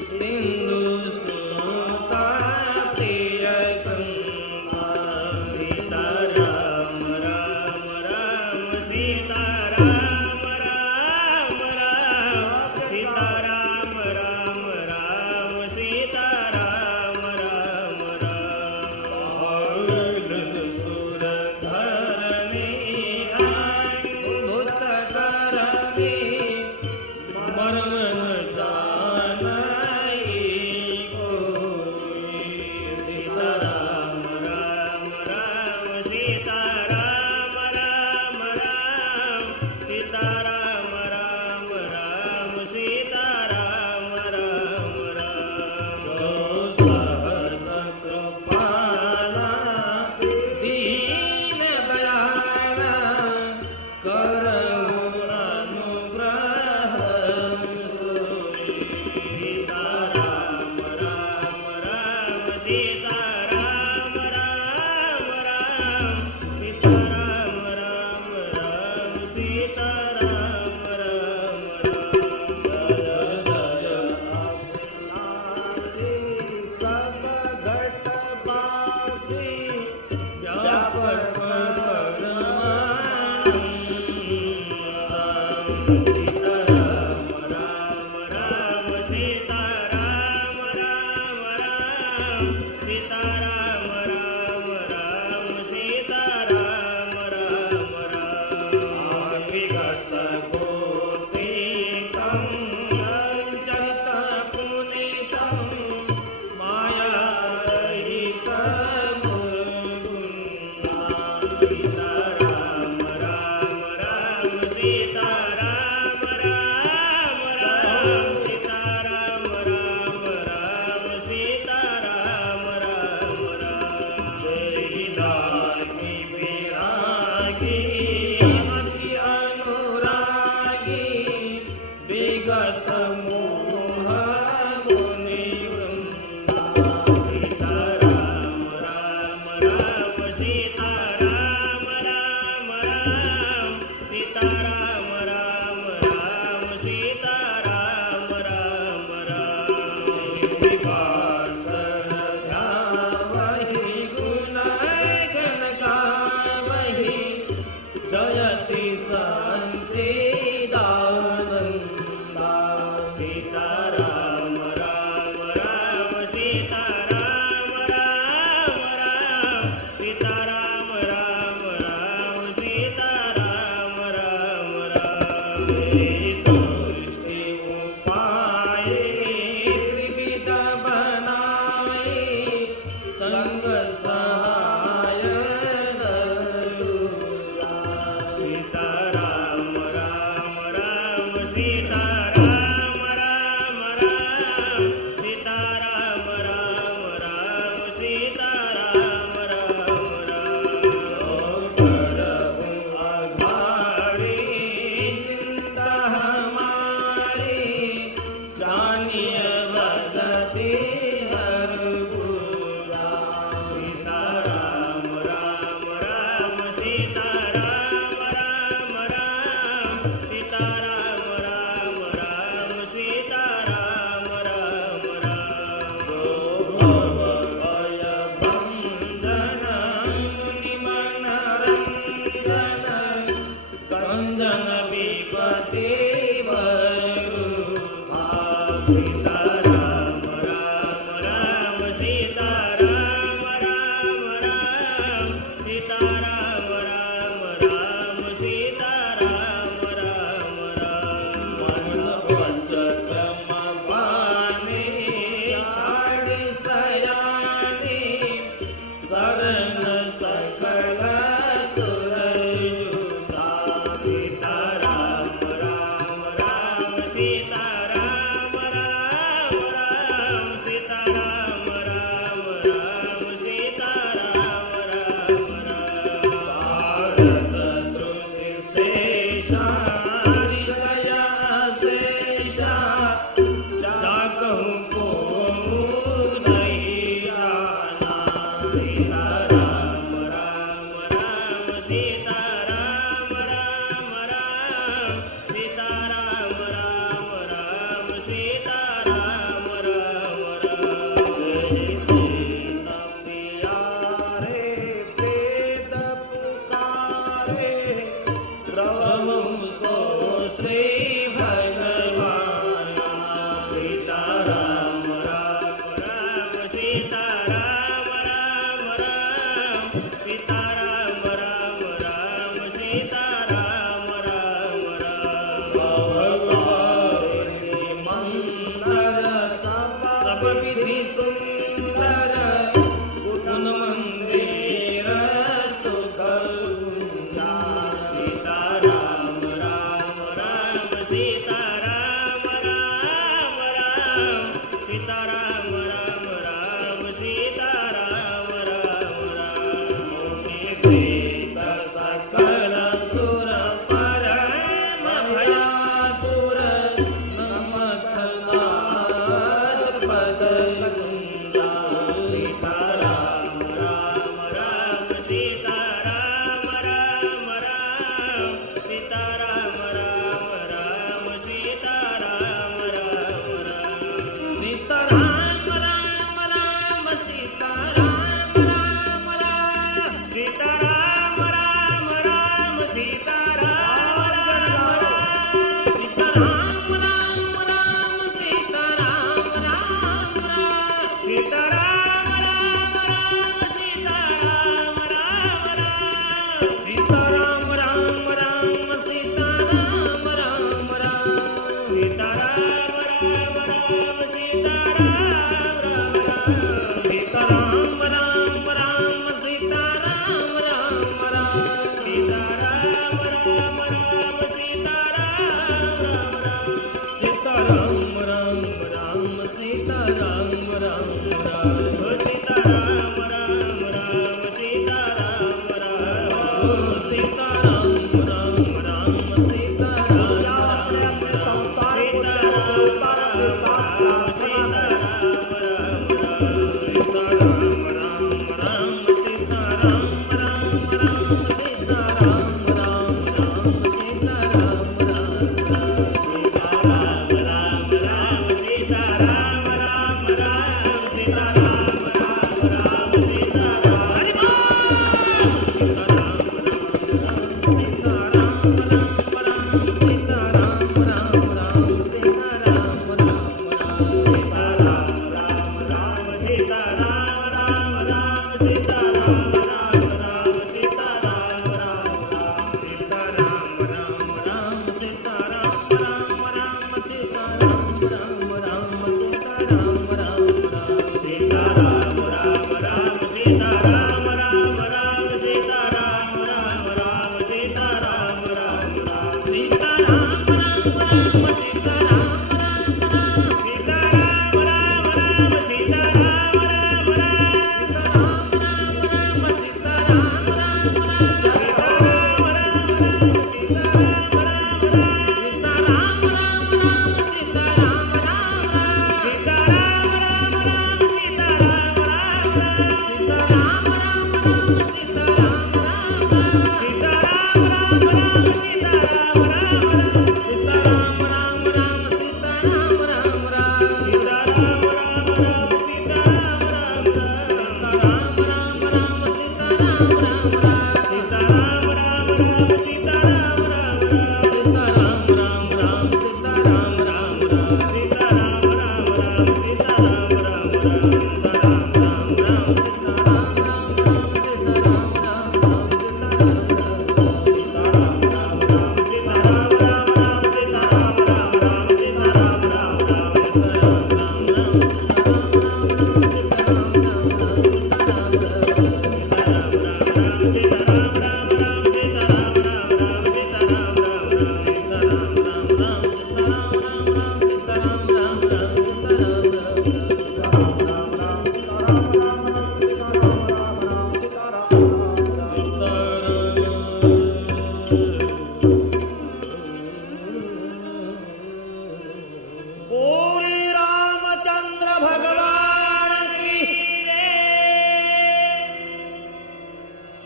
सिंधु सुता प्रिय गंगा। सीताराम राम राम सीताराम राम राम सीताराम राम राम सीताराम राम राम। सुर धरणी भूत करणी, मर्म न जानई कोई। सीताराम राम राम सीताराम राम राम सीताराम राम राम सीताराम राम राम। जो सहज कृपाला दीन दयाला, करहु अनुग्रह सोई। सीताराम राम राम सीताराम राम राम सीताराम राम राम सीताराम राम राम। जय जय अविनाशी सब घट बासी, व्यापक परमानंद। सीताराम राम राम सीताराम राम राम सीताराम राम राम सीताराम राम राम। विगत गोपीकं जत पुनीतं, मायारहित मुकुंदा। सीताराम राम राम सीताराम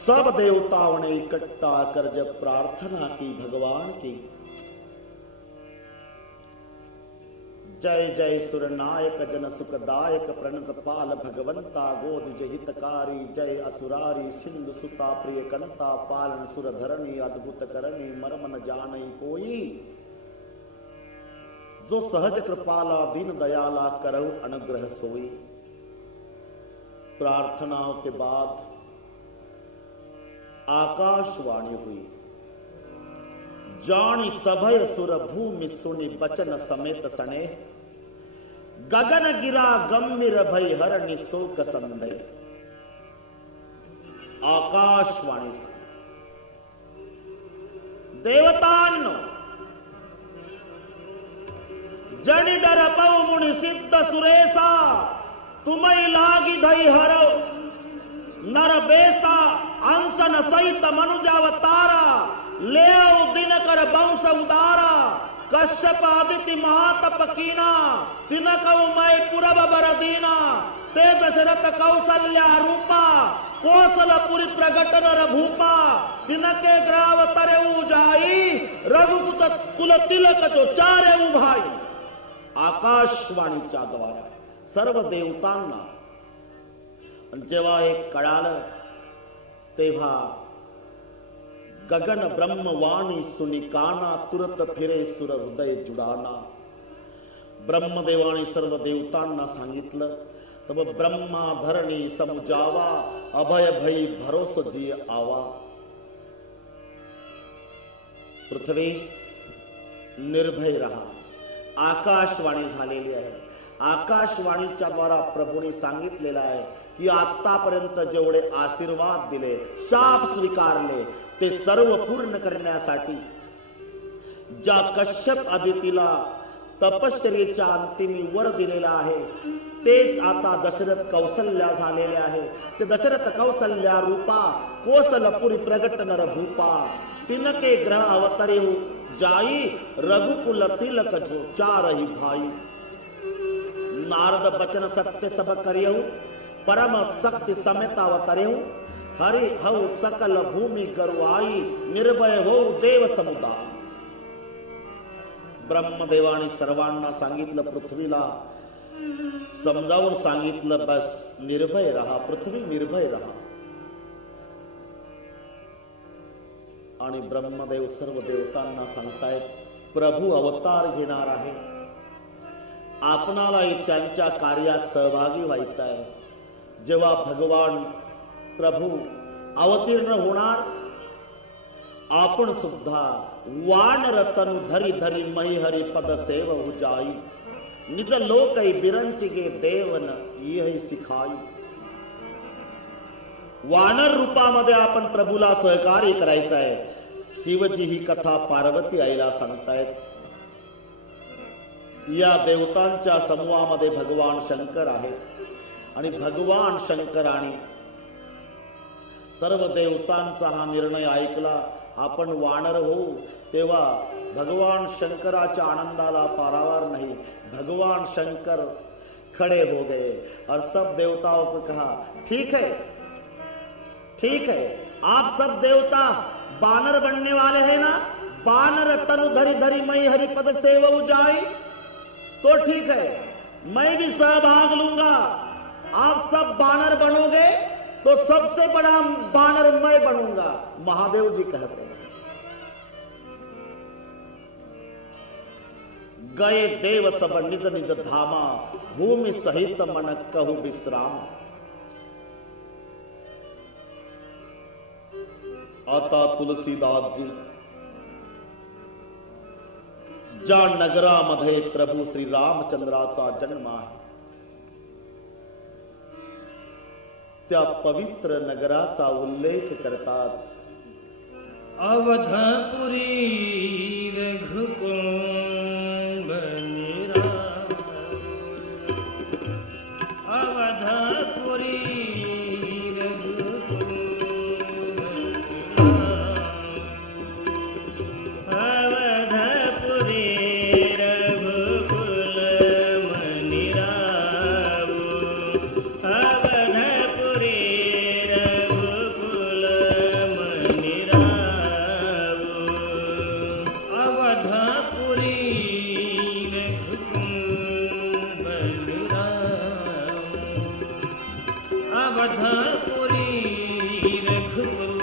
सब देवताओं ने इकट्ठा कर जब प्रार्थना की भगवान की, जय जय सुरनायक जन सुखदायक प्रणत पाल भगवंता गोद हितकारी, जय असुरारी सिंधु सुता प्रिय कंता पालन सुर धरणी अद्भुत करणी मर्म न जाने कोई, जो सहज कृपाला दीन दयाला करहु अनुग्रह सोई। प्रार्थनाओं के बाद आकाशवाणी हुई, जानी सभय सुर भूमि सुनि बचन समेत सने, गगन गिरा गंभीर भय हरणि शोक संदय। आकाशवाणी देवतान्नो जनि डर पौ मुनि सिद्ध सुरेशा, तुम्हें लागी धई हरो नर बेसा, अंसन सहित मनुजावतारा, ले दिनकर वंश उदारा, कश्यप आदिति महातप कीना, तिनकौ मैं पुरब बरदीना, ते दशरथ कौसल्या रूपा, कौशलपुरी प्रगट नर भूपा, तिनके ग्राव तरेऊ जाई, रघुकुत कुल तिलक जो चारेऊ भाई। आकाशवाणीच्या द्वारा सर्व देवतांना जेव्हा एक कळालं, तेव्हा गगन ब्रह्मवाणी सुनी काना, तुरत फिरे सुर हृदय जुडाना। ब्रह्मदेवाने सर्व देवतांना सांगितलं, तब ब्रह्मा धरणी समुजावा, अभय भई भरोस जी आवा। पृथ्वी निर्भय रहा। आकाशवाणी झालेली आहे। आकाशवाणीच्या द्वारा प्रभूने सांगितलेलं आहे की आतापर्यंत जेवढे आशीर्वाद दिले, शाप स्वीकारले, ते सर्व पूर्ण करण्यासाठी ज्या कश्यप आदितीला तपश्चर्येच्या अंतिमी वर दिलेला आहे, तेच आता दशरथ कौसल्या झालेले आहे. ते दशरथ कौसल्या रूपा कोसलपुरी प्रगट नर भूपा तिनके ग्रह अवतरेऊ जाई रघुकुल तिलक जो चारही भाई. नारद बचन सत्य सब करियहु परम शक्ति समेत अवतरेऊ हरि हऊ सकल भूमि गरुआई निर्भय हो देव समुदाय. ब्रह्मदेवाने सर्वांना सांगितलं, पृथ्वीला समजावून सांगितलं, बस निर्भय रहा, पृथ्वी निर्भय रहा. आणि ब्रह्मदेव सर्व देवतांना सांगतायत, प्रभू अवतार घेणार आहे, आपणालाही त्यांच्या कार्यात सहभागी व्हायचं आहे. जेव्हा भगवान प्रभू अवतीर्ण होणार, आपण सुद्धा वानर तनु धरी धरी मही हरि पद सेव उजाई निज लोकई बिरंची गे देवन यही सिखाई. वानर रूपामध्ये आपण प्रभूला सहकार्य करायचं आहे. शिवजी ही कथा पार्वती आईला सांगतायत. या देवतांच्या समूहामध्ये भगवान शंकर आहेत आणि भगवान शंकराने सर्व देवतांचा हा निर्णय ऐकला. आपण वानर होऊ तेव्हा भगवान शंकराच्या आनंदाला पारावार नहीं. भगवान शंकर खड़े हो गए और सब देवताओं को कहा, ठीक है, ठीक है, आप सब देवता बानर बनने वाले हैं ना, बानर तनु धरी धरी मई हरिपद सेवऊ जाई, तो ठीक है, मैं भी सहभाग लूंगा. आप सब बानर बनोगे तो सबसे बड़ा बानर मैं बनूंगा. महादेव जी कहते हैं. गए देव सब निज निज धामा भूमि सहित मन कहु विश्राम. आता तुलसीदास जी ज्या नगरामध्ये प्रभू श्री रामचंद्राचा जन्म आहे, त्या पवित्र नगराचा उल्लेख करतात. अवधपुरी रघुकुल अवधपुरी अवधपुरी रघुकुल